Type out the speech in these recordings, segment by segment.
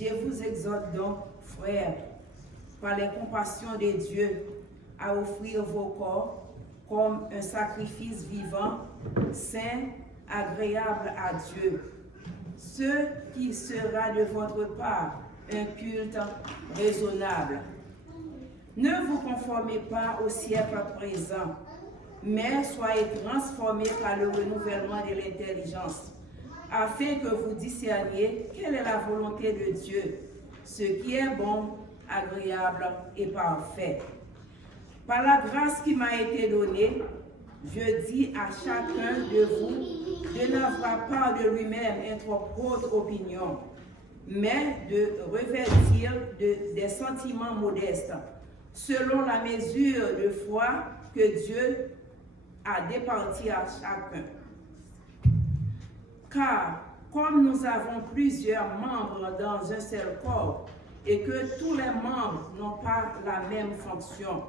Je vous exhorte donc, frères, par les compassions de Dieu, à offrir vos corps comme un sacrifice vivant, saint, agréable à Dieu. Ce qui sera de votre part un culte raisonnable. Ne vous conformez pas au siècle présent, mais soyez transformés par le renouvellement de l'intelligence, afin que vous discerniez quelle est la volonté de Dieu, ce qui est bon, agréable et parfait. Par la grâce qui m'a été donnée, je dis à chacun de vous de n'avoir pas de lui-même une trop haute opinion, mais de revêtir des sentiments modestes, selon la mesure de foi que Dieu a départie à chacun. Car, comme nous avons plusieurs membres dans un seul corps, et que tous les membres n'ont pas la même fonction,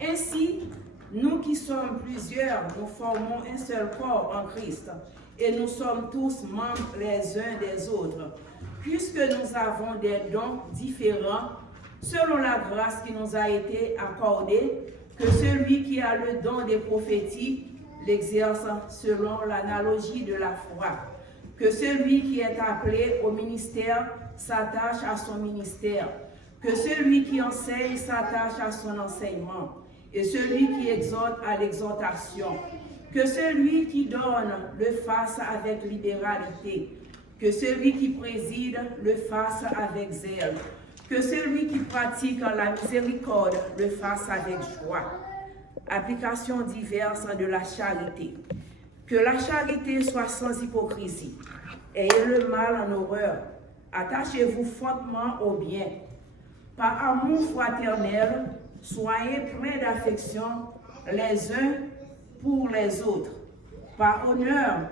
ainsi, nous qui sommes plusieurs, nous formons un seul corps en Christ, et nous sommes tous membres les uns des autres, puisque nous avons des dons différents, selon la grâce qui nous a été accordée, que celui qui a le don des prophéties l'exerce selon l'analogie de la foi, que celui qui est appelé au ministère s'attache à son ministère, que celui qui enseigne s'attache à son enseignement, et celui qui exhorte à l'exhortation, que celui qui donne le fasse avec libéralité, que celui qui préside le fasse avec zèle, que celui qui pratique la miséricorde le fasse avec joie. Applications diverses de la charité. Que la charité soit sans hypocrisie. Ayez le mal en horreur. Attachez-vous fortement au bien. Par amour fraternel, soyez pleins d'affection les uns pour les autres. Par honneur,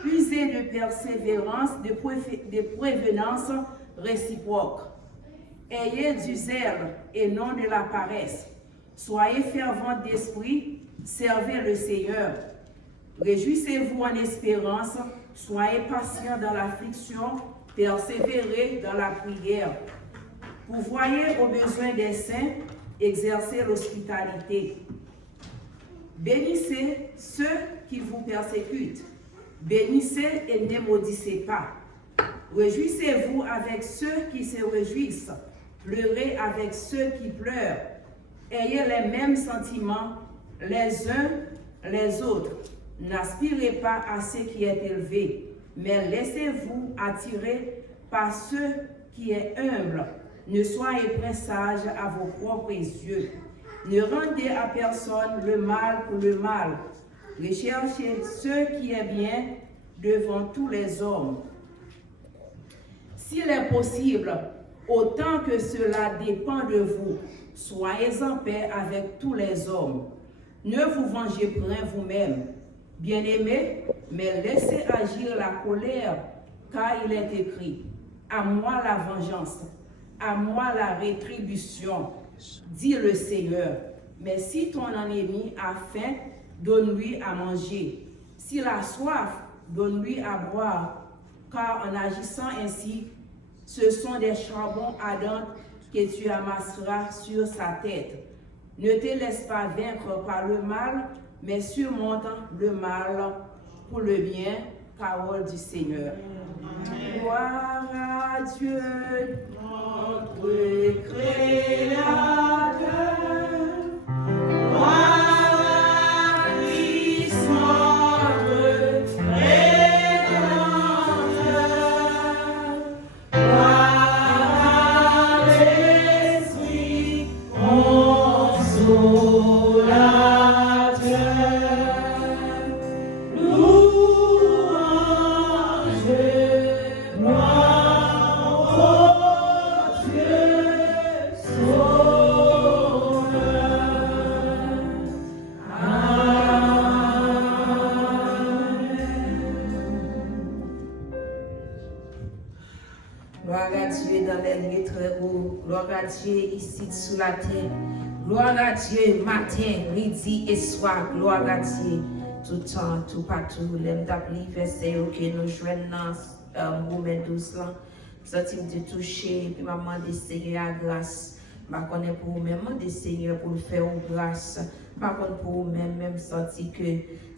puisez de persévérance, de prévenance réciproque. Ayez du zèle et non de la paresse. Soyez fervents d'esprit, servez le Seigneur. Réjouissez-vous en espérance, soyez patients dans l'affliction, persévérez dans la prière. Pourvoyez aux besoins des saints, exercez l'hospitalité. Bénissez ceux qui vous persécutent. Bénissez et ne maudissez pas. Réjouissez-vous avec ceux qui se réjouissent. Pleurez avec ceux qui pleurent. Ayez les mêmes sentiments les uns les autres. N'aspirez pas à ce qui est élevé, mais laissez-vous attirer par ce qui est humble. Ne soyez pas sages à vos propres yeux. Ne rendez à personne le mal pour le mal. Recherchez ce qui est bien devant tous les hommes. S'il est possible, autant que cela dépend de vous, soyez en paix avec tous les hommes. Ne vous vengez point vous-même, bien-aimés, mais laissez agir la colère, car il est écrit, « À moi la vengeance, à moi la rétribution, dit le Seigneur. Mais si ton ennemi a faim, donne-lui à manger. S'il a soif, donne-lui à boire, car en agissant ainsi, ce sont des charbons ardents que tu amasseras sur sa tête. Ne te laisse pas vaincre par le mal, mais surmonte le mal pour le bien. Parole du Seigneur. Amen. Gloire à Dieu, notre Créateur. Gloire à Christ, notre Rédempteur. Gloire à l'Esprit consolateur. Gloire à Dieu dans les lieux très hauts. Gloire à Dieu ici sous la terre. Gloire à Dieu matin, midi et soir. Gloire à Dieu tout temps, tout partout. L'aime d'appeler verset que nous joignons dans Romains 12 là. Senti me toucher, puis m'a demandé Seigneur la grâce. Je connais pour vous-même, demandé Seigneur pour le faire en grâce. Par contre, pour vous-même, même senti que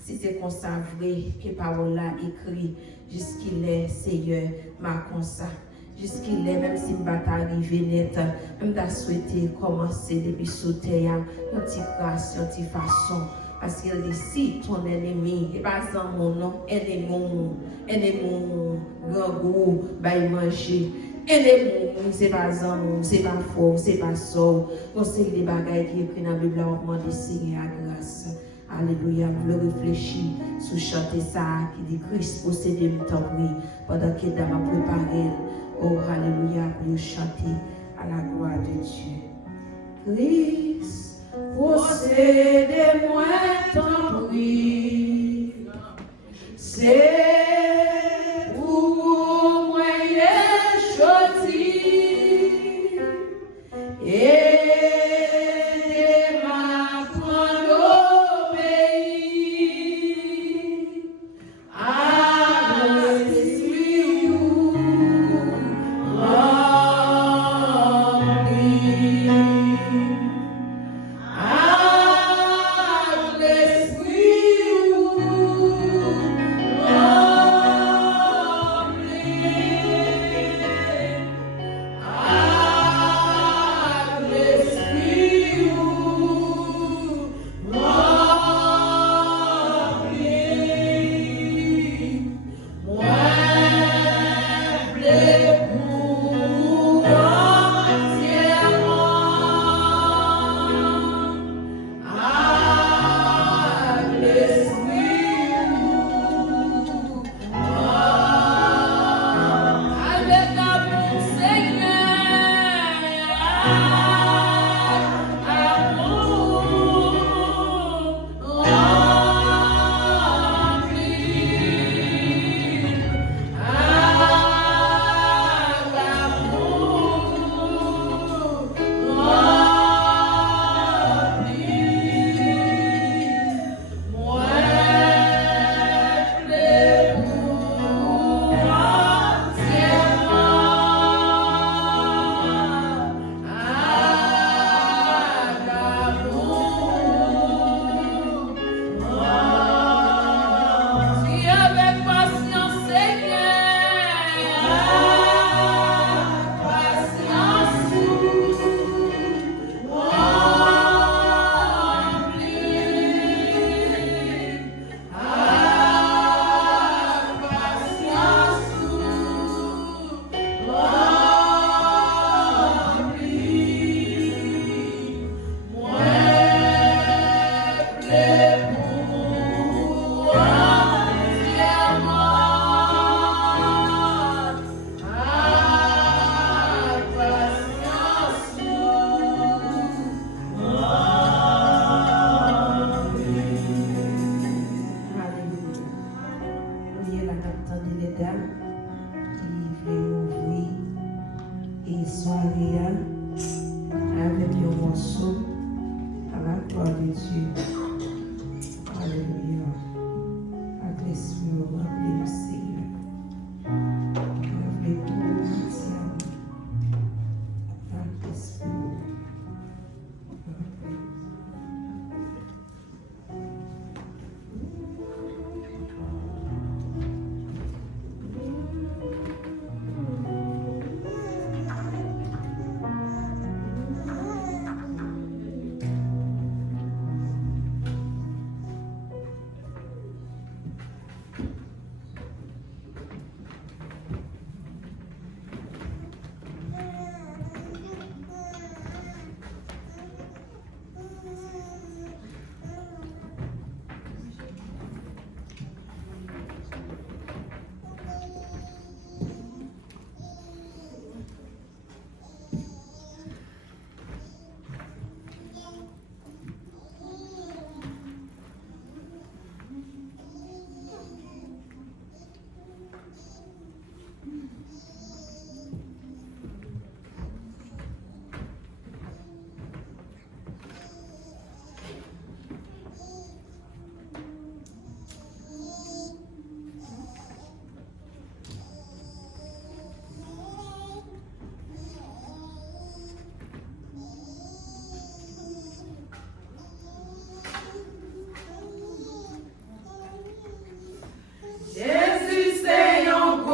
si c'est comme ça vrai, que parole là écrit, jusqu'il est, Seigneur, m'a comme ça. Jusqu'il est, même si je vais arriver net, même je souhaité commencer depuis sauter, une petite grâce, une petite façon. Parce qu'il dit, si ton ennemi, et pas dans mon nom, ennemi, grand goût, bah il manger. Ennemi, c'est pas amour, c'est pas fort, c'est pas sort. Conseil des bagailles qui est écrit dans la Bible, on demande de Seigneur à grâce. Alléluia, je réfléchis sur chanter ça qui dit Christ possédé le temps pendant qu'il m'a préparé. Oh, alléluia, pour chanter à la gloire de Dieu. Christ possédé moi tant pis. C'est pour moi choisi.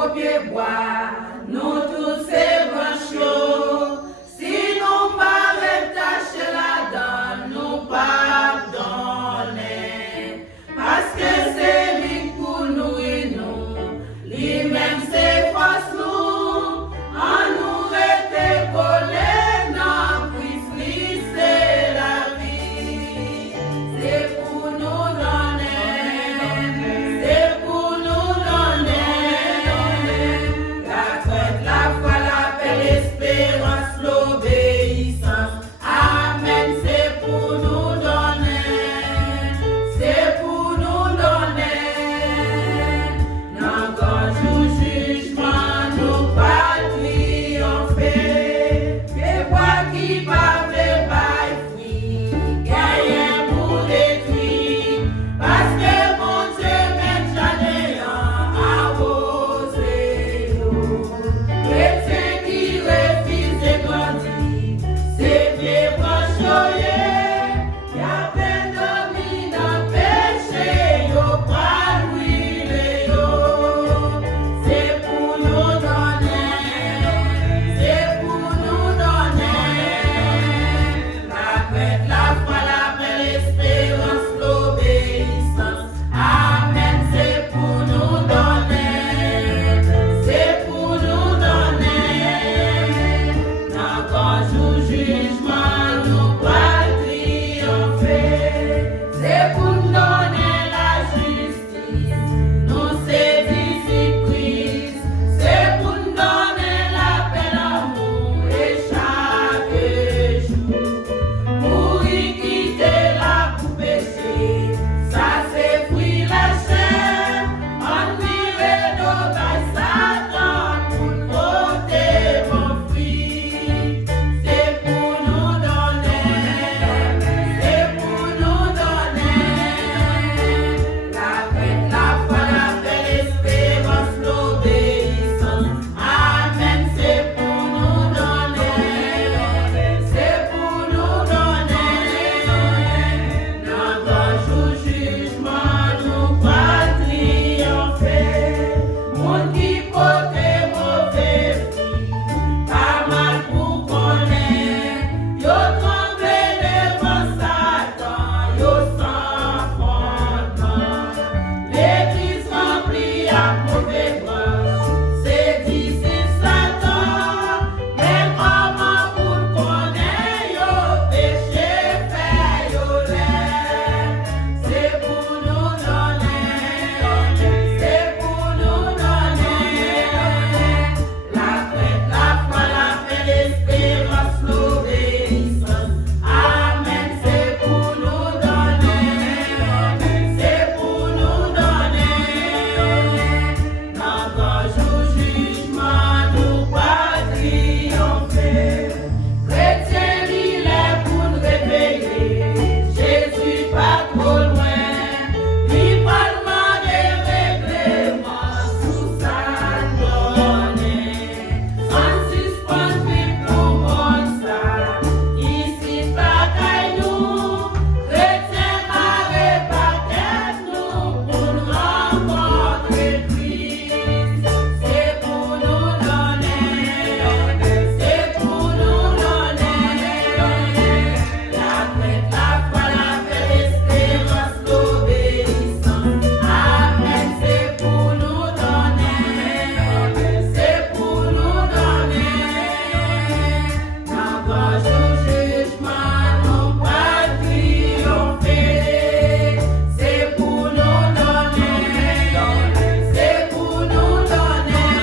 au pied bois, nous tous ces branches, si nous pas rétacher la donne, nous pardonner. Parce que c'est lui pour nous et nous, lui-même c'est force nous, en nous rester collés, non, puis c'est la vie. C'est pour nous donner, c'est pour nous donner, la fête, la foi, la paix, l'espérance, l'obéissance. Amen, c'est pour nous donner, c'est pour nous donner. Dans grand jour jugement, nous pas triompher. Que bois qui parle par fruit, gagne pour détruire. Parce que mon Dieu met jamais arrosé. Chrétien qui refuse de grandir, c'est vieux branchoyer, y a peine dormi dans le péché, yo bras brûlés, yo. C'est pour nous donner, c'est pour nous donner, la paix, la foi, la paix, l'espérance, l'obéissance. Amen, c'est pour nous donner, c'est pour nous donner. Dans grand jour jugement, nous pas triompher. C'est pour nous donner la justice, nous c'est disciples Christ. C'est pour nous donner la paix, l'amour et chaque jour. Pour y quitter la pour pécher, ça c'est fruit la chair. On dirait nos bails Satan pour porter mon fruit. C'est pour nous donner, c'est pour nous donner, la paix, la foi, la paix, l'espérance, l'obéissance. Amen, c'est pour nous donner, c'est pour nous donner. Dans grand jour jugement, nous pas triompher. Monde qui porte mauvais fruit, pas mal pour connaître. Yo tremble devant Satan, yo sans fondement. L'église remplie à mauvais branche, c'est d'ici Satan. Mais comment pour connaître yo péché fait yo l'air? C'est pour nous donner, c'est pour nous donner, la paix, la foi, la paix, l'espérance, l'obéissance. Amen, c'est pour nous donner, c'est pour nous donner. Dans grand jour jugement, nous pas triompher. Chrétien, il est pour nous réveiller. Jésus pas trop loin. Lui pas demander règlement sous sa donnée. En suspens, vivre pour monde ça. Ici, bataille nous. Chrétien, marée par tête nous. Pour nous rencontrer Christ. C'est pour nous donner, c'est pour nous donner, la paix, la foi, la paix, l'espérance, l'obéissance. Amen, c'est pour nous donner, c'est pour nous donner. Dans grand jour jugement, nous pas triompher. C'est pour nous donner, c'est pour nous donner,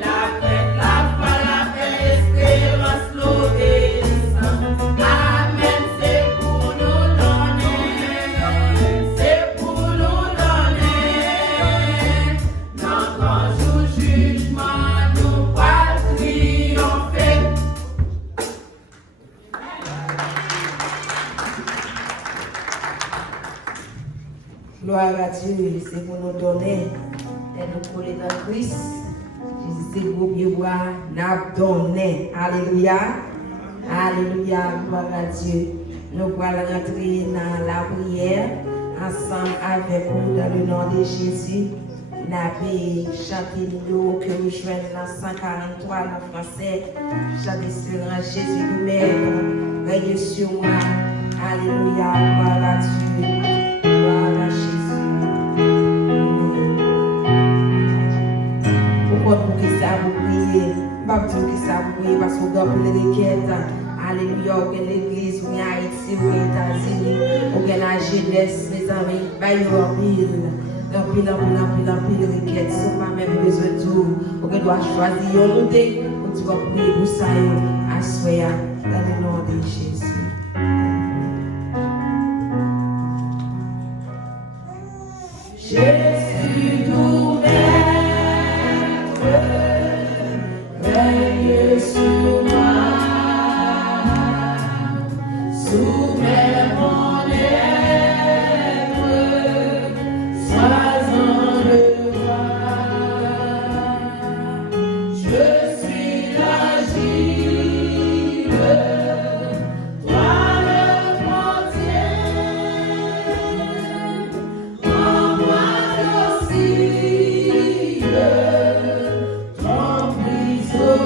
la paix, la foi, la paix, l'espérance, l'obéissance. Amen, c'est pour nous donner, c'est pour nous donner. Dans grand jour jugement, nous pas triompher. Gloire à Dieu, c'est pour nous donner et nous coller dans Christ. Jésus, c'est pour nous boire, nous donner. Alléluia. Alléluia, gloire à Dieu. Nous allons rentrer dans la prière ensemble avec vous dans le nom de Jésus. N'avez chanté nous que nous joignons dans 143 en français. Chantez sur Jésus nous-mêmes, règne sur moi. Alléluia, gloire à Dieu, gloire à Jésus. Pourquoi pour que ça vous priez? Pas pour que ça vous priez parce qu'on doit pour les requêtes. Alléluia, ou bien l'église, ou bien Haïti, ou bien États-Unis, ou bien la jeunesse, mes amis, baillez en pile. En pile requête, si on n'a même besoin de tout, on doit choisir un idée, on doit prier pour ça, à soi, dans le nom de Jésus. Jésus nous maître, règne sur moi, soumets mon être, sois-en le roi. Je suis l'agile, toi le frontière, en moi docile, ton prisonnier.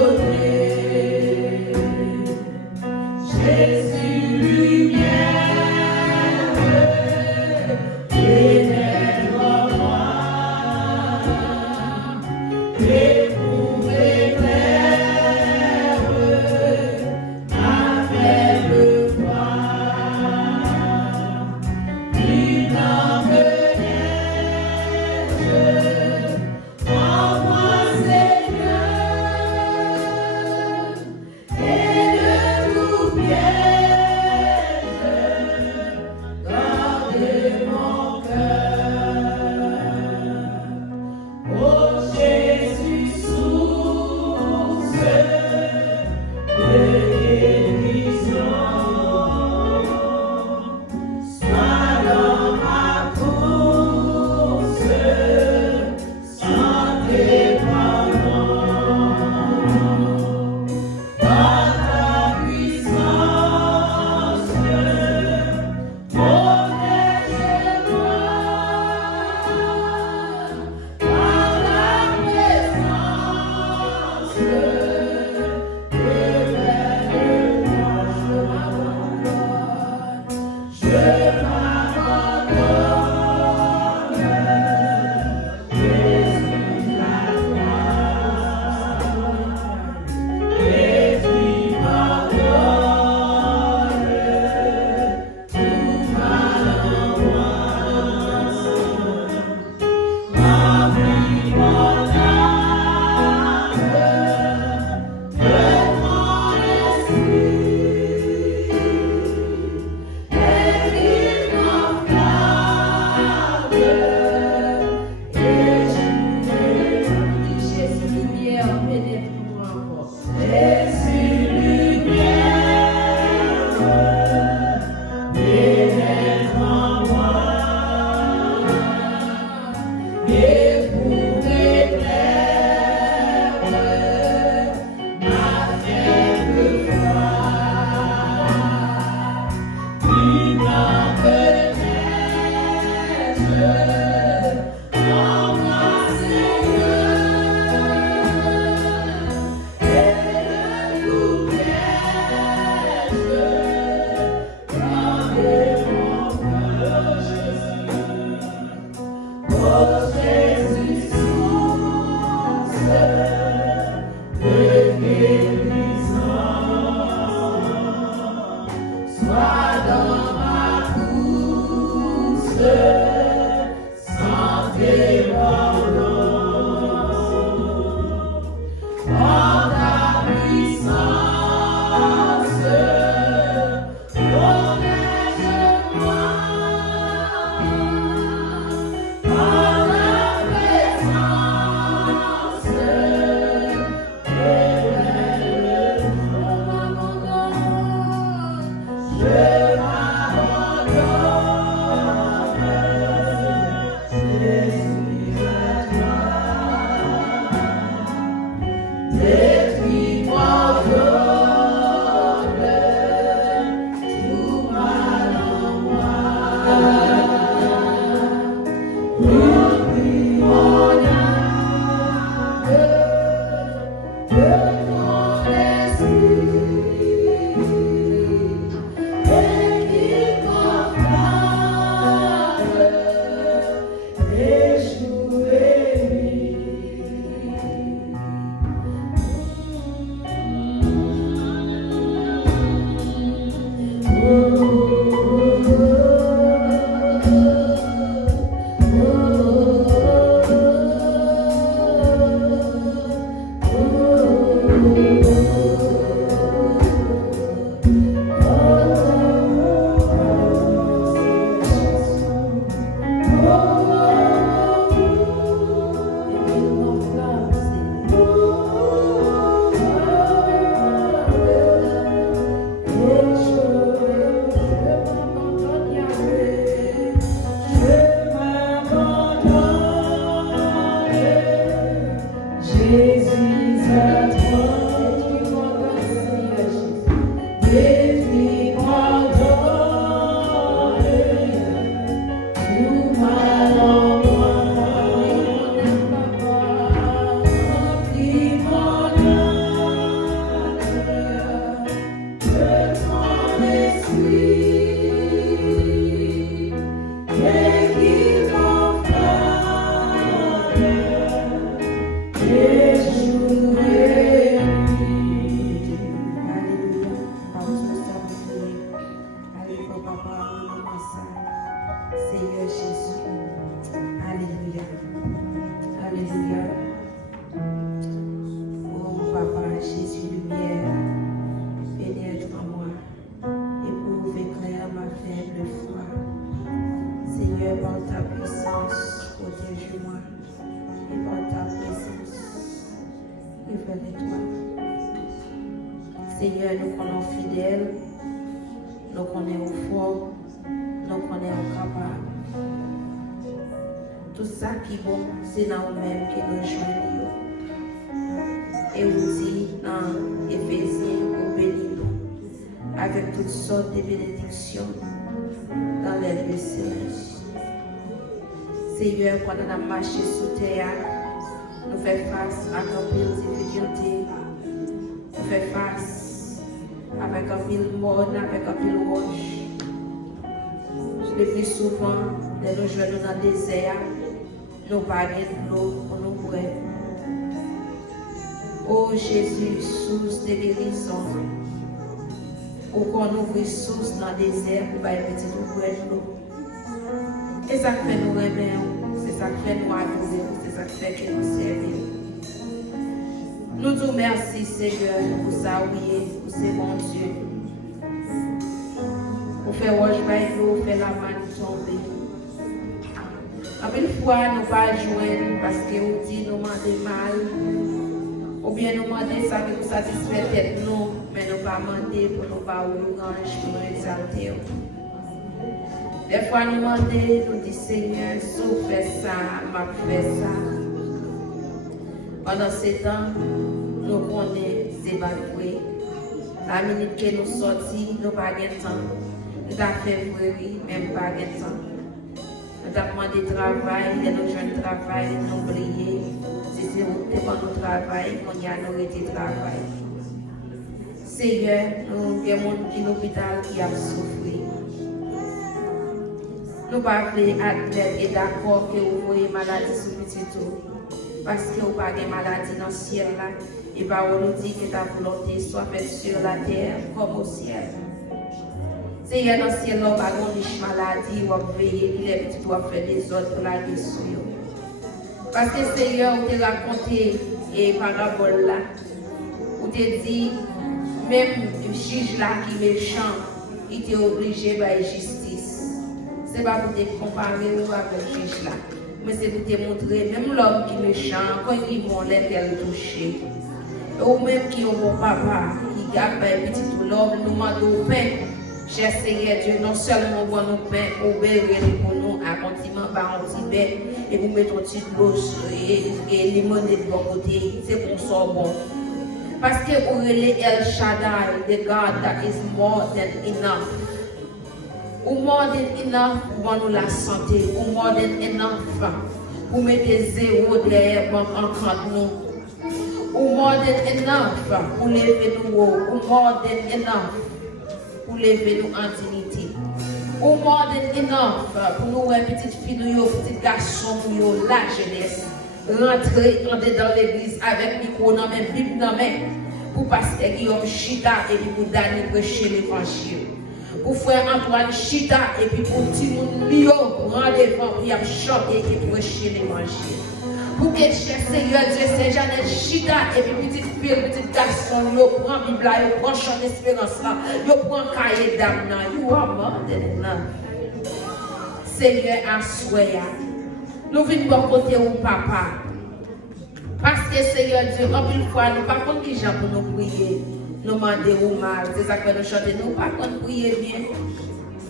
Jésus lumière, ténèbres-moi, éprouve éclaire, ma faible foi, une âme neige, en moi Seigneur, et de tout piège, gardez mon cœur. Ô Jésus, source de guérison, sois dans ma course, sans dépendant. Dans ta puissance, protège-moi. Par la présence, révèle-moi. Je m'abandonne, Jésus la gloire. Jésus pardonne tout mal en moi. Remplis mon âme de ton esprit, et qu'il m'enflamme, et Jésus lumière, pénètre-moi encore. Jésus lumière, pénètre en moi, éprouve éclaire, ma faible foi, une lampe neige, en moi Seigneur, et de tout piège, gardez mon cœur. Oh Jésus, source de guérison, sois dans ma course, sans dépendance. Par ta puissance, protège-moi. Par la Seigneur, nous connaissons fidèles, nous connaissons forts, nous connaissons capables. Tout ça qui est bon, c'est dans nous-mêmes que nous joignons. Et vous dit dans Éphésiens, vous bénissez avec toutes sortes de bénédictions dans les lieux célestes. Seigneur, quand on a marché sous terre, nous faisons face à un pile de difficultés, nous faisons face avec un pile morne, avec un pile roche. Le plus souvent, de nous joindre dans le désert, nous parlons de l'eau pour nous boire. Oh Jésus, source de guérison, ou qu'on ouvre source dans le désert pour faire petit boire de l'eau. Et ça fait nous remettre, c'est ça qui fait nous adorer, c'est ça qui fait que nous servir. Nous te remercions, Seigneur, pour ça, oui, pour ce bon Dieu. Pour faire roche by l'eau, faire la main tomber. En une fois, nous ne pas joindre parce que nous dit nous demandons mal. Ou bien nous demandons ça pour satisfaire tête nous, mais nous pas demander pour nous pas orange, pour nous exalter. Des fois, nous demandons, nous disons, Seigneur, si vous faites ça, m'a fait ça. Pendant ce temps, nous connaissons ces bavoués. La minute que nous sortis, nous n'avons pas de temps. Nous avons fait vrai, même pas de temps. Nous avons demandé travail, nous jeunes travail, nous oubliés. C'est devant notre travail qu'on y a arrêté de travail. Seigneur, nous avons des gens qui sont l'hôpital qui ont souffert. Nous pas athlètes et d'accord que vous voyez maladie sur petit tout. Parce que vous n'avez pas de maladie dans le ciel là. Et par nous dit que ta volonté soit faite sur la terre comme au ciel. Seigneur, dans le ciel, nous n'avons pas de riche maladie, ou à veiller, il est petit, ou à faire des autres pour la guérison. Parce que Seigneur, vous t'avez raconté et parabole là. Vous t'avez dit, même le juge là qui est méchant, il était obligé de faire justice. Ce n'est pas pour te comparer avec le juge là. Mais c'est pour te montrer, même l'homme qui est méchant, quand il vont les toucher. Ou même qui ont mon papa, qui garde un petit l'homme, nous demandons au pain. Cher Seigneur Dieu, non seulement pour nous pain, ou bien pour nous un condiment par un petit bain, et vous mettez un petit l'eau et limonade de bon côté, c'est pour ça bon. Parce que vous relez El Shaddai, the God that is more than enough. Ou more than enough pour nous la santé, ou more than enough pour mettre zéro derrière en contre nous. Ou more than enough pour lever nous, ou more than enough pour lever nous en dignité. Ou more than enough pour nous, petites filles, petits garçons, la jeunesse, rentrer dans l'église avec micro dans mes Bible dans mes pour pasteur Guillaume Chita et puis pour Daniel prêcher l'évangile. Pour frère Antoine Chita et puis pour Timoun Lio rendez-vous pour y chanter et prêcher l'évangile. Pour que cher Seigneur Dieu c'est Jeannette Chita et puis petite fille, petite garçon, yo prend Bible, yo prend chant d'espérance là, yo prend cahier d'âme là, you are more than enough. Seigneur assoya. Nous venons de côté au papa. Parce que Seigneur Dieu, en une fois, nous pas contre qui gens pour nous prier. Nous demander au mal, c'est ça que nous chantons, nous pas contre prier bien.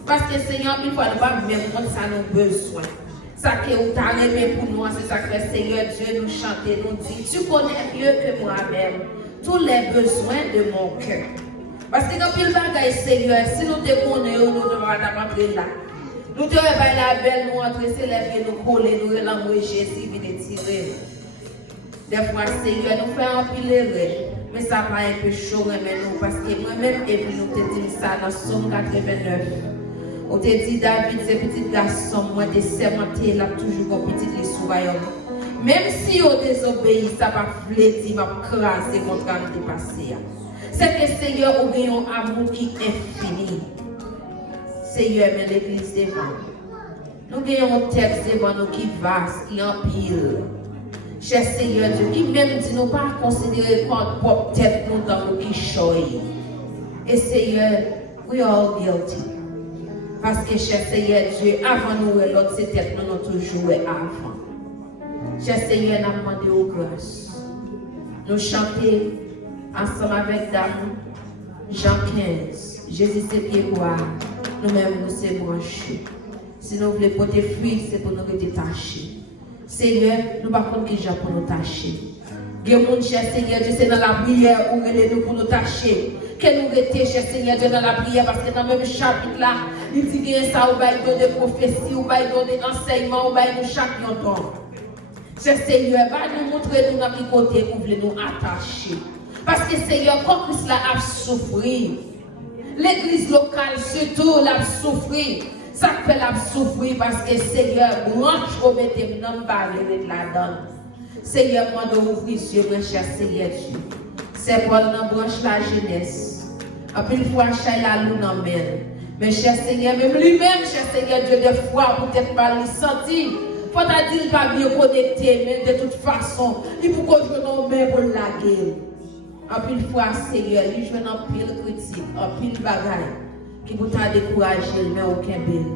Parce que Seigneur, une fois, nous pas même contre ça nos besoins. Ça que vous t'as aimé pour nous, c'est ça que Seigneur Dieu nous chante, nous dit, tu connais mieux que moi-même tous les besoins de mon cœur. Parce que quand il bagaille Seigneur, si nous te connaissons, nous devons rentrer là. Nous devons faire la belle, nous entrer, c'est les pieds, nous coller, nous l'envoyer Jésus, venir tirer. Des fois, Seigneur, nous faisons un pile erreur. Mais ça va un peu chaud, mais nous, parce que moi-même, et puis nous te disons ça dans Somme 89. On te dit, David, ce petit garçon, moi, des sermentés, là, toujours comme petit les sous-royaume. Même si on désobéit, ça va flétir, va craser contre un dépassé. C'est que Seigneur, on a un amour qui est infini. Seigneur, mais l'église devant. Nous avons un texte devant nous qui est vaste, qui est en pile. Cher Seigneur Dieu, qui même dit nous pas considérer notre propre tête nous dans nous qui choisit. Et Seigneur, we are all guilty. Parce que cher Seigneur Dieu, avant nous et l'autre, c'est tête nous toujours avant. Cher Seigneur, nous demandons aux grâces. Nous chanter ensemble avec Dame, Jean 15. Jésus c'est pied bois. Nous-mêmes nous sommes branchés. Si nous voulons porter fruit, c'est pour nous être tachés. Seigneur, nous ne pouvons pas qui pour nous tâcher. Dieu mon cher Seigneur, Dieu c'est dans la prière où nous pour nous tâcher. Que nous rester, cher Seigneur Dieu, dans la prière, parce que dans le même chapitre là, il dit que ça, on va donner prophétie, on va donner enseignement, on va nous chaque temps. Cher Seigneur, va nous montrer nous dans quel côté vous voulez nous attacher. Parce que Seigneur, quand Christ là a souffert, l'église locale surtout l'a souffert. Ça fait la souffrir parce que Seigneur, branche au mettez non pas de la donne. Seigneur, moi de ouvrir les yeux, mon cher Seigneur Dieu. C'est pour nous branche la jeunesse. Après une fois, chez la lune en mer. Mais cher Seigneur, même lui-même, cher Seigneur Dieu, des fois, peut-être pas le sentir. Faut à dire pas bien connecté, mais de toute façon, il faut qu'on joue nos mains pour la guerre. Après une fois, Seigneur, il joue en pile critique, en pile bagaille. Qui vous t'a découragé, mais aucun bel.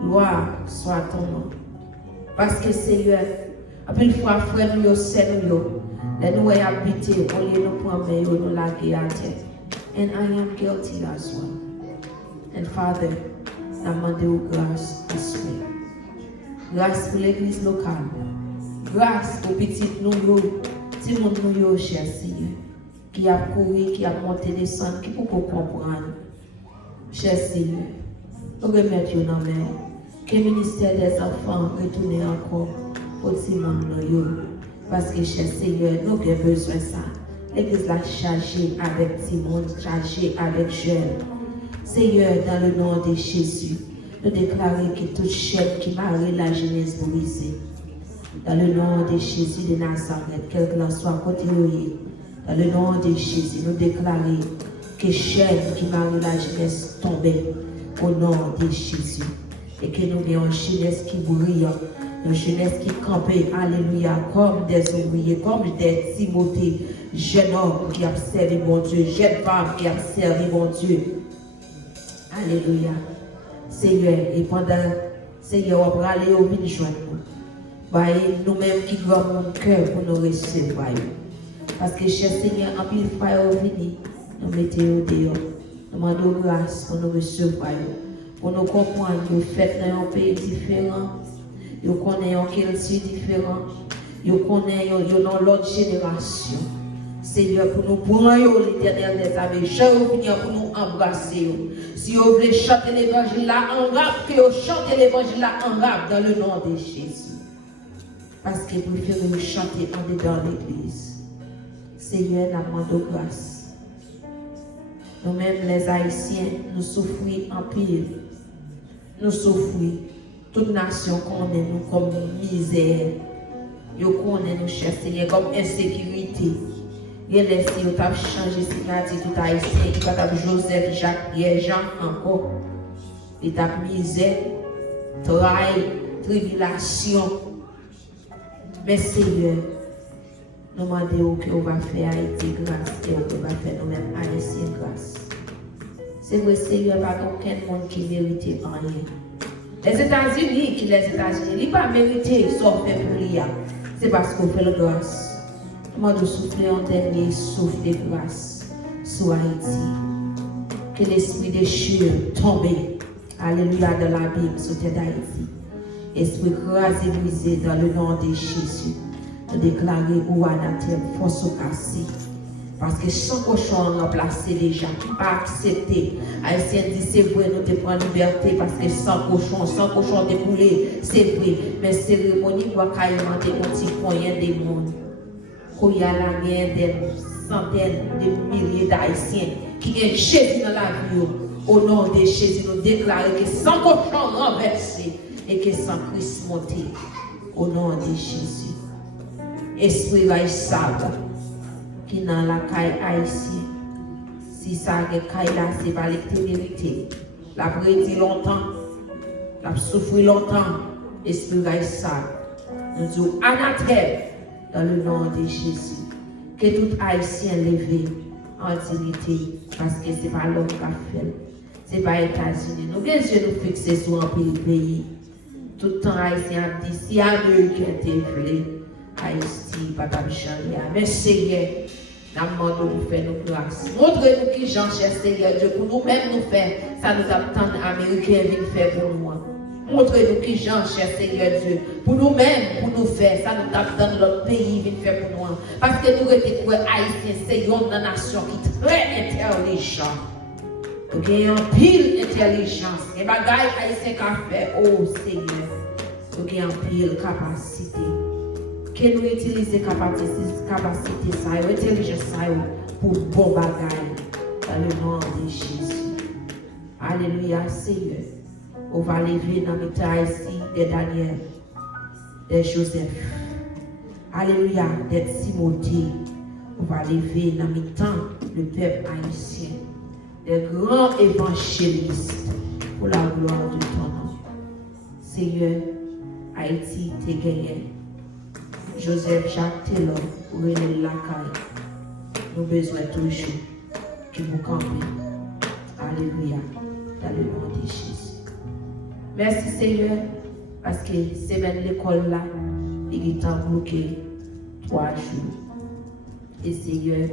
Gloire soit ton nom. Parce que Seigneur, après une fois, frère, nous sommes nous, nous habiter, au lieu de nous prendre, nous laguer à terre. And I am guilty as well. And Father, je demande grâce à ce grâce pour l'église locale. Grâce aux petites nous, tout le monde nous, cher Seigneur, qui a couru, qui a monté, descendu, qui peut comprendre. Cher Seigneur, nous remettons dans main que le ministère des enfants retourne encore pour tout le monde. Parce que, cher Seigneur, nous avons besoin de ça. L'église l'a chargée avec tout le monde, chargée avec jeunes. Seigneur, dans le nom de Jésus, nous déclarons que toute chaîne qui marie la jeunesse brisée. Dans le nom de Jésus de Nazareth, quel que soit côté, dans le nom de Jésus, nous déclarons que chaîne qui marie la jeunesse tombe au nom de Jésus. Et que nous ayons une jeunesse qui brille, une jeunesse qui campe, alléluia, comme des ouvriers, comme des Timothée, jeunes hommes qui ont servi mon Dieu, jeunes femmes qui ont servi mon Dieu. Alléluia. Seigneur, et pendant, Seigneur, on va aller au milieu de nous. Nous-mêmes qui avons mon cœur pour nous recevoir. Parce que, cher Seigneur, en pile fois, on vient. Nous mettons dehors. Nous demandons grâce pour nous recevoir. Pour nous comprendre que nous faisons un pays différent. Nous connaissons un culture différent. Nous connaissons dans l'autre génération. Seigneur, pour nous prendre l'éternel des amis. Je reviens pour nous embrasser. Si vous voulez chanter l'évangile là en rap, que vous chantez l'évangile là en rap dans le nom de Jésus. Parce que vous préférez chanter en dedans de l'église. Seigneur, nous demandons grâce. Nous-mêmes, les Haïtiens, nous souffrons en pile. Nous souffrons. Toute nation connaît nous comme misère. Nous connaissons nous, chers Seigneur, comme insécurité. Et laissez nous changer signature tout Haïtien. Il va avoir Joseph, Jacques, Pierre, Jean encore. Il va misère, travail, tribulation. Mais Seigneur, nous demandons que vous va faire Haïti grâce et que vous va faire nous-mêmes Haïtiens grâce. C'est vrai, Seigneur, pas aucun monde qui mérite rien. Les États-Unis, ils ne pas mérité sauf fait pour l'IA. C'est parce qu'on fait la grâce. Nous demandons de souffler en dernier souffle de grâce sur Haïti. Que l'esprit de déchire tombe, alléluia, dans la Bible sur terre d'Haïti. Esprit crasé, brisé dans le nom de Jésus. Nous déclarer ou à la terre force au cassé. Parce que sans cochon remplacé déjà, qui pas accepté. Haïtien dit c'est vrai, nous te prenons liberté parce que sans cochon découlé, c'est vrai. Mais cérémonie doit carrément te petit moyen des mondes. Quand il y a la guerre des centaines de milliers d'Haïtiens qui ont Jésus dans la vie, au nom de Jésus, nous déclarons que sans cochon renversé et que sans Christ monté, au nom de Jésus. Esprit va savent qui dans la caille haïtienne. Si ça est caille là, c'est pas l'éternité. La prédit longtemps, la souffrir longtemps. Esprit va savent. Nous disons anathème dans le nom de Jésus. Que tout haïtien levé en dignité, parce que ce n'est pas l'homme qui a fait. Ce n'est pas les États-Unis. Nous bien sûr nous fixer sur un pays. Tout le temps haïtien a dit si Américain était volé. Haïti, Papa Michel, mais Seigneur, Nous demandons de faire nos grâces. Montre-nous qui j'en cherche, Seigneur Dieu, pour nous-mêmes nous faire. Ça nous attend Américains viennent faire pour nous. Montre-nous qui j'en cherche, Seigneur Dieu, pour nous-mêmes, pour nous faire. Ça nous attend notre pays viennent faire pour nous. Parce que nous étions haïtiens, c'est une nation qui est très intelligente. Nous avons pile intelligence. Et bagaille haïtien qu'a fait, oh Seigneur. Nous avons pile capacité. Que nous utilisions capacité, ça, intelligence ça, pour bon bagaille. Dans le nom de Jésus. Alléluia, Seigneur. On va lever dans le temps ici de Daniel, de Joseph. Alléluia, de Timothée. On va lever dans le temps le peuple haïtien. Des grands évangélistes pour la gloire de ton nom. Seigneur, Haïti t'es gagné. Joseph Jacques Taylor, René Lacaille. Nous avons besoin toujours que vous campez. Alléluia, dans le nom de Jésus. Merci Seigneur, parce que c'est même l'école là, il est en bloqué 3 jours. Et Seigneur,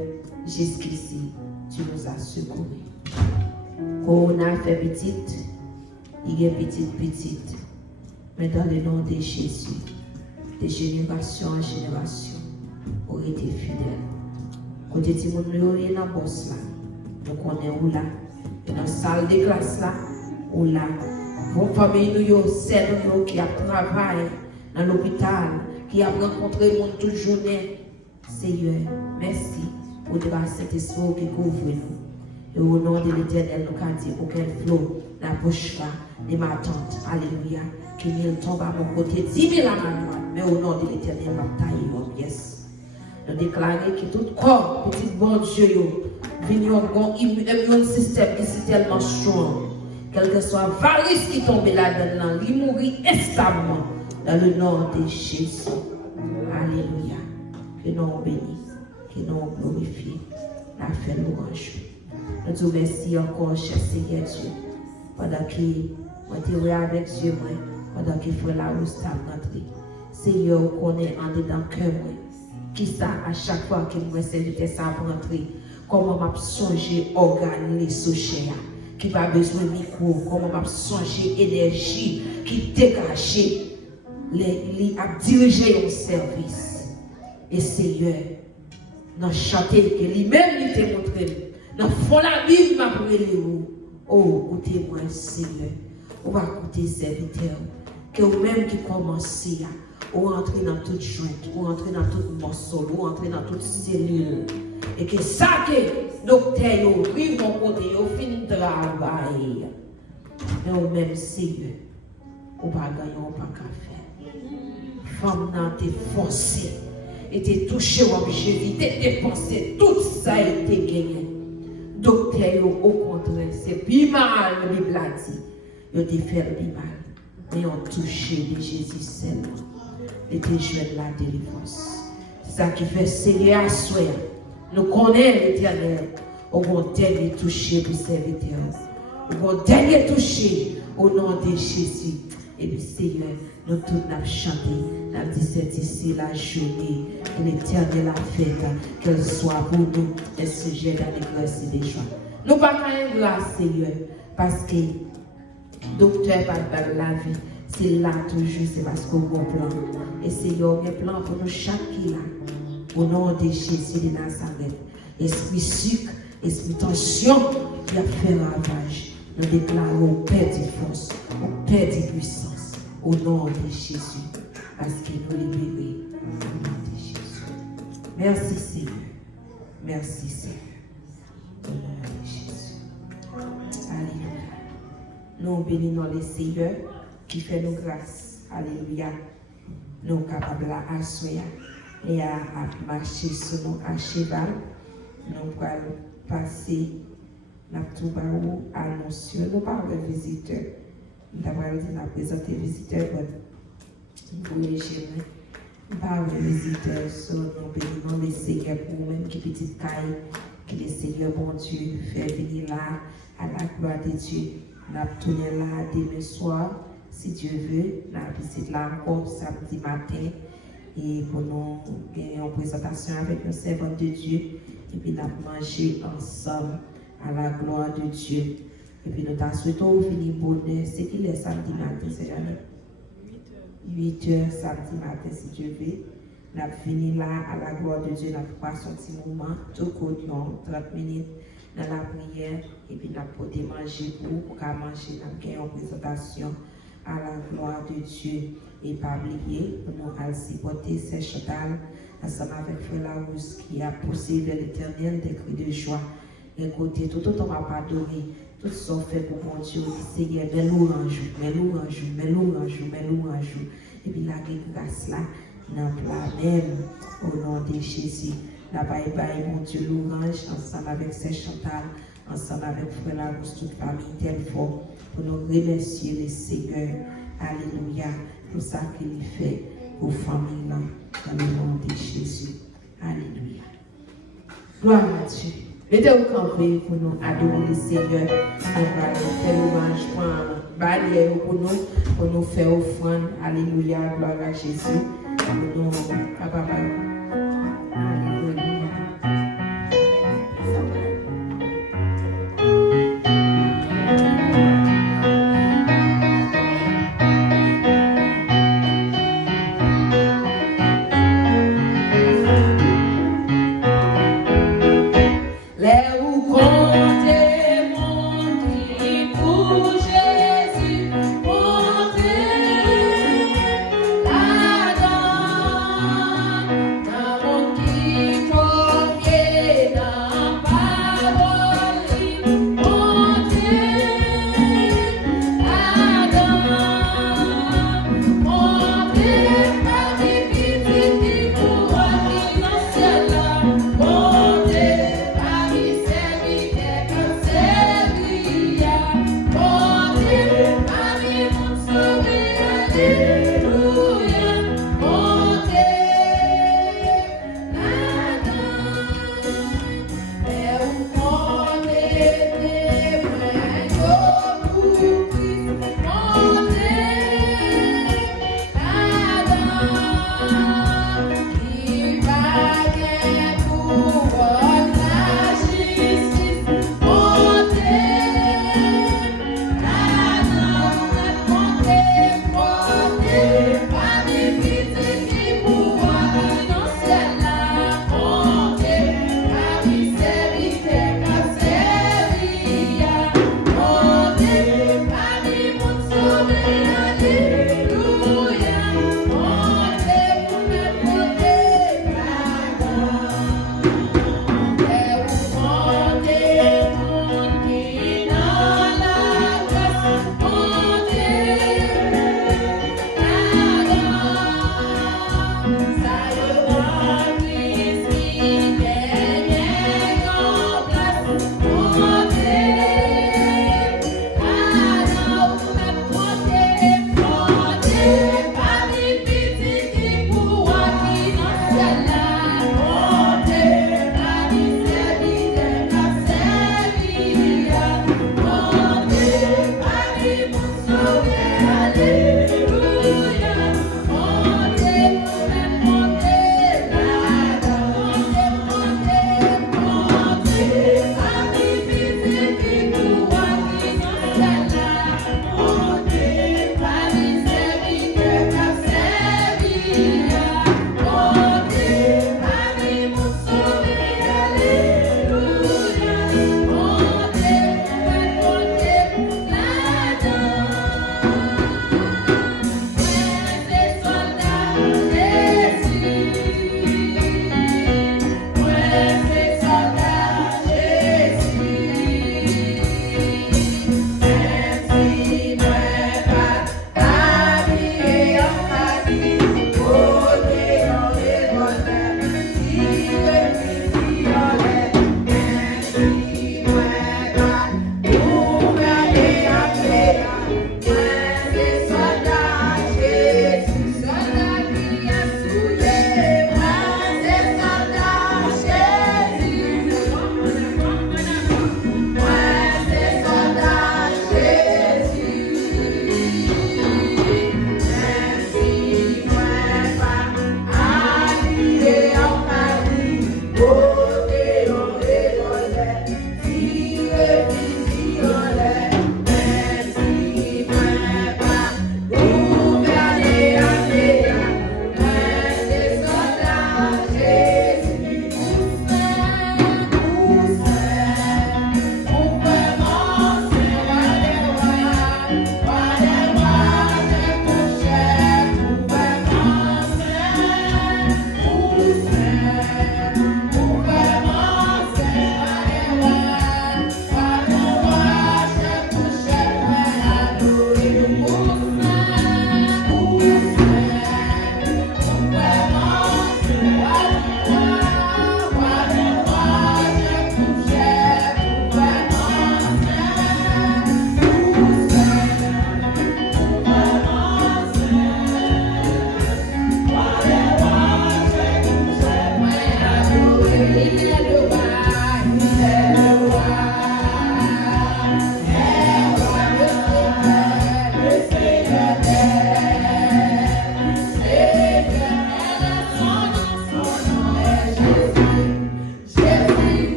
jusqu'ici, tu nous as secourus. Quand on a fait petite, il y a petite. Mais dans le nom de Jésus, de génération en génération, on été fidèles. Quand tu dis, nous sommes dans la bosse là, nous connaissons où là, dans la salle de classe là, où là, vos familles, nous celles qui a travaillé dans l'hôpital, qui a rencontré le monde toute journée. Seigneur, merci pour le Saint-Esprit qui couvre nous. Et au nom de l'Éternel, nous avons dit aucun flot n'approche pas de ma tante. Alléluia. Que mille tombe à mon côté, 10 000 à ma droite. Mais au nom de l'Éternel, nous avons taillé mon pièce. Nous déclarons que tout corps, petit bon Dieu, vient un immune système qui est tellement strong. Quel que soit le virus qui tombe là-dedans, il mourit instamment dans le nom de Jésus. Alléluia. Que nous bénisse, que nous glorifie, la fait louange. Nous te remercions encore, cher Seigneur Dieu, pendant que nous sommes avec Dieu, pendant que frère la route t'a rentré. Seigneur, qu'on est en dedans cœur, qui ça, à chaque fois que nous serviteur ça pour entrer, comment m'a songé organiser ce cher, qui va besoin de micro, comment m'a songé énergie, qui dégage, à diriger un service. Et Seigneur, nous chantons que lui-même il t'a montré. Nous faisons la Bible, ma prière. Oh, écoutez-moi, Seigneur. On va écouter serviteur. Que vous-même qui commencez, vous entrez dans toute jointe, vous entrez dans tout morceau, vous entrez dans toute cellule. Et que ça que docteur, vous vivez mon côté, vous finissez de travailler. Mais vous-même, Seigneur, vous ne va pas gagner, vous ne va pas faire. Femme n'a été forcée, était touchée au objet, était dépensée, tout ça a été gagné. Docteur, au contraire, c'est plus mal, la Bible a dit. Ils ont fait du mal. Mais on touché de Jésus seulement. Et te joué de la délivrance. C'est ça qui fait Seigneur à soi. Nous connaissons l'Éternel. Au bon dernier touché pour serviteur. Au bon dernier touché au nom de Jésus. Et puis Seigneur, nous tous nous chanté. Nous avons dit c'est ici la journée que l'Éternel a faite. Qu'elle soit pour nous un sujet d'allégresse et de joie. Nous ne pouvons pas grâce, Seigneur, parce que docteur va faire la vie. C'est là toujours, c'est parce qu'on a un plan. Et Seigneur, il y a un plan pour nous chaque qui là. Au nom de Jésus de Nazareth. Esprit sucre, esprit tension, qui a fait ravage. Nous déclarons au Père de force, au Père de puissance. Au nom de Jésus. Parce qu'il nous libère. Au nom de Jésus. Merci Seigneur. Merci Seigneur. Au nom de Jésus. Alléluia. Nous bénissons le Seigneur qui fait nos grâces. Alléluia. Nous sommes capables à asseoir et à marcher sur nous à cheval. Nous allons passer la Toubaou à l'annonce. Nous parlons de visiteurs. Nous avons dit la présenter visiteurs. Vous les gérer. Nous parlons de visiteurs. Nous bénissons le Seigneur pour nous-mêmes qui petite caille. Que le Seigneur, bon Dieu, fait venir là à la gloire de Dieu. Nous allons tourner là demain soir, si Dieu veut. Nous allons visiter là encore samedi matin. et pour nous gagner une présentation avec le servant de Dieu et puis nous manger ensemble à la gloire de Dieu. Et puis nous t'assoutons finir bonheur. C'est qu'il est samedi matin, c'est jamais 8 heures samedi matin, si Dieu veut. Nous avons fini là, à la gloire de Dieu, nous avons passé un petit moment, tout court, 30 minutes dans la prière, et puis nous avons pu manger pour manger, nous avons gagné une présentation à la gloire de Dieu. Et pas oublier, nous allons supporter ces Chantal, ensemble avec Frère Larousse, qui a poussé vers l'éternel des cris de joie. Écoutez, tout autant va pas adorer, tout ça fait pour mon Dieu, Seigneur, mais louange. Et puis la grâce là, dans la même, au nom de Jésus. La bye bye, mon Dieu, louange, ensemble avec ces Chantal, ensemble avec Frère Larousse, toute famille, tel fort, pour nous remercier le Seigneur. Alléluia, pour ça qu'il fait aux familles là, dans le nom de Jésus. Alléluia. Gloire à Dieu. Mettez-vous camper pour nous adorer le Seigneur. On va faire l'hommage pour barrière pour nous faire offrande. Alléluia, gloire à Jésus. Pour nous capables. Alléluia. Pour Jésus, montez la danse.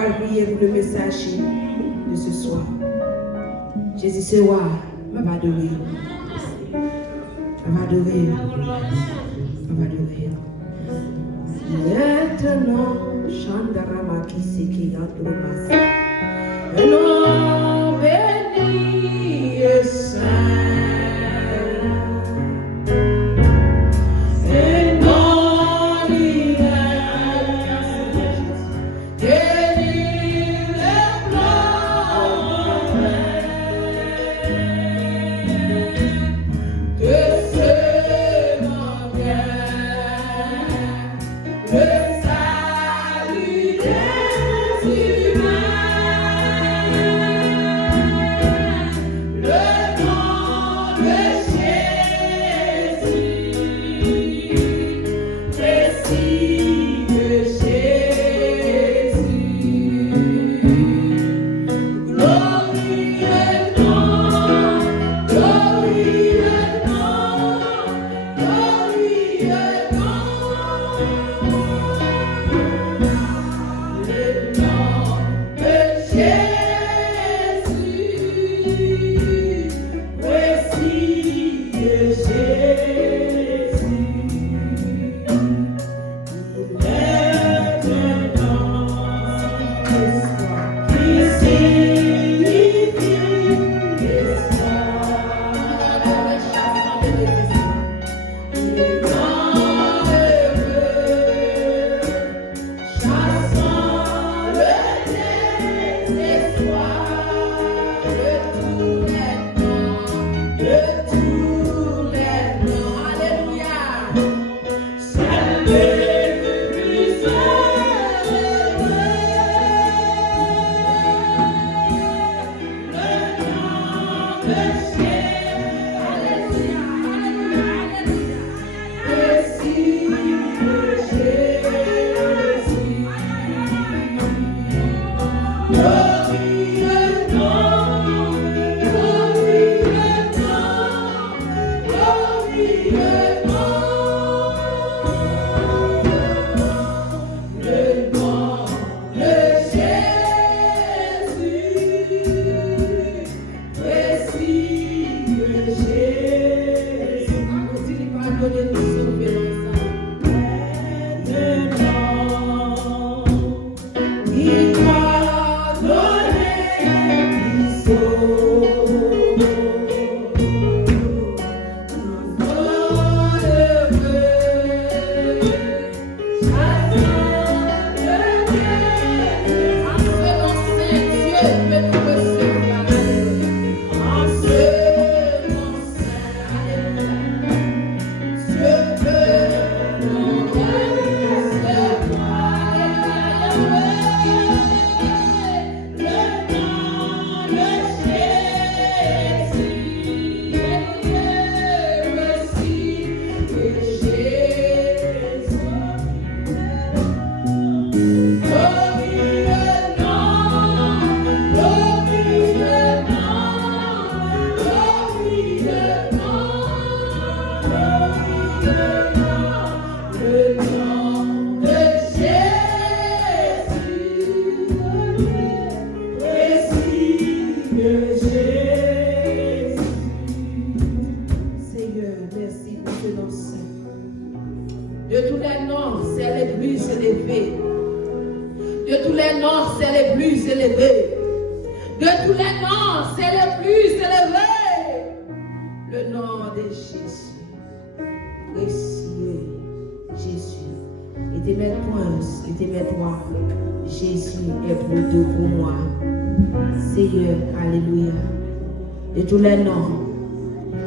allons prier pour le message de ce soir. Jésus, c'est roi, je vais adorer. Je vais adorer. Je vais adorer. Maintenant, Chandarama qui s'écrit en Thomas. Un nom béni et saint.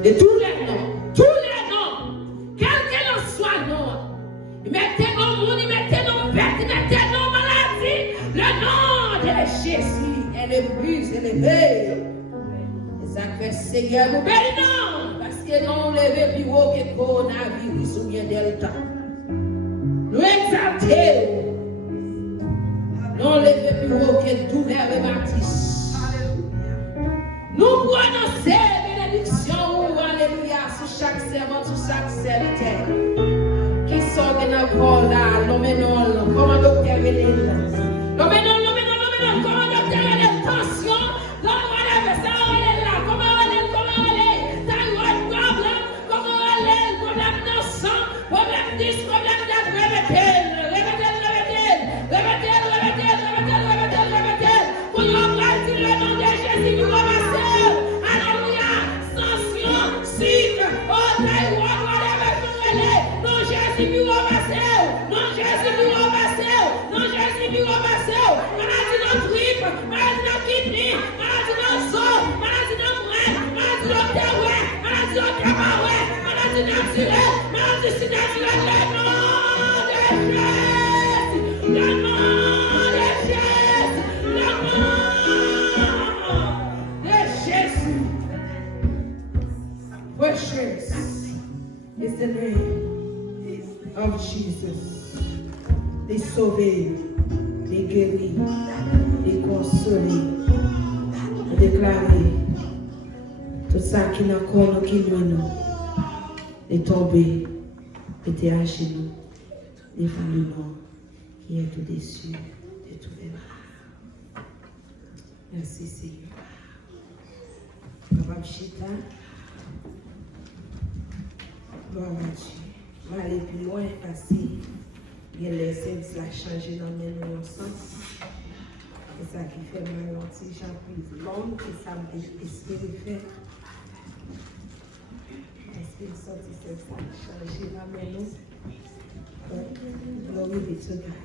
De tous les noms, quel que soit nom, mettez nos mondes, mettez nos pertes, mettez nos maladies, le nom de Jésus est le plus élevé. Et ça fait Seigneur, nous bénissons, parce que nous levons plus haut que le coronavirus ou bien Delta. Nous exaltons, nous levons plus haut que tout rêve. Nous pour annoncer bénédiction, alléluia, sur chaque servant, sur chaque serviteur. Qui sont dans le là, nous menons, comme un docteur Bénil. Nous menons, Precious is the name of Jesus. Les sauver, les guérir, les consoler, les déclarer tout ça qui n'a encore qui nous, les tomber, les à genoux, les familles qui est au-dessus de tout les mal. Merci Seigneur. Papa Chita. Gloire à Dieu. Je vais aller plus loin parce que il y a les sens la changer dans le même sens. C'est ça qui fait mal l'anti j'en prise l'homme et ça me espérer faire. Est-ce qu'il sortit cette ça changer dans le même Glory be to God.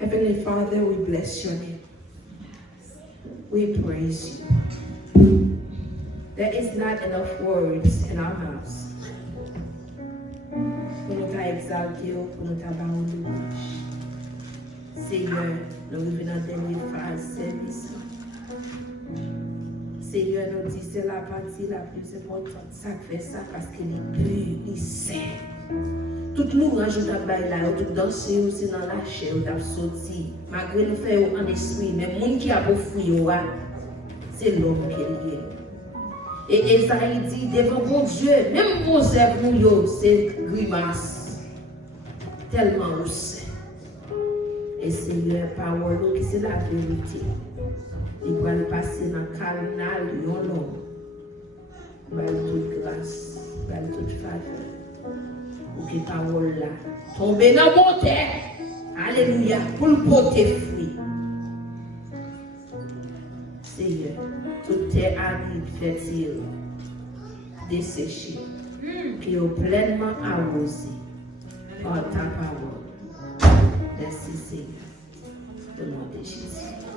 Heavenly Father, we bless your name. We praise you. There is not enough words in our mouths. Pour nous exalter, pour nous avoir une louange. Seigneur, nous revenons dans la dernière phase service. Seigneur, nous dit c'est la partie la plus importante. Ça fait ça parce qu'il est pur, il est saint. Tout le monde rajoute à bail là, tout danser aussi dans la chair, ou sorti. Malgré le fait en esprit, mais le monde qui a beau fouiller, c'est l'homme qui est lié. Et Esaïe dit, devant mon Dieu, même mon œuvre, c'est grimace. Tellement où c'est. Et Seigneur, parole qui c'est la vérité. Il va le passer dans le carnal de l'homme. Il va toute grâce, il va toute faveur. Pour que parole là tombe dans mon terre. Alléluia. Pour le porter fruit. Seigneur, toute terre aride, fertile, desséchée, qui est pleinement arrosée par ta parole. Merci Seigneur. Au nom de Jésus.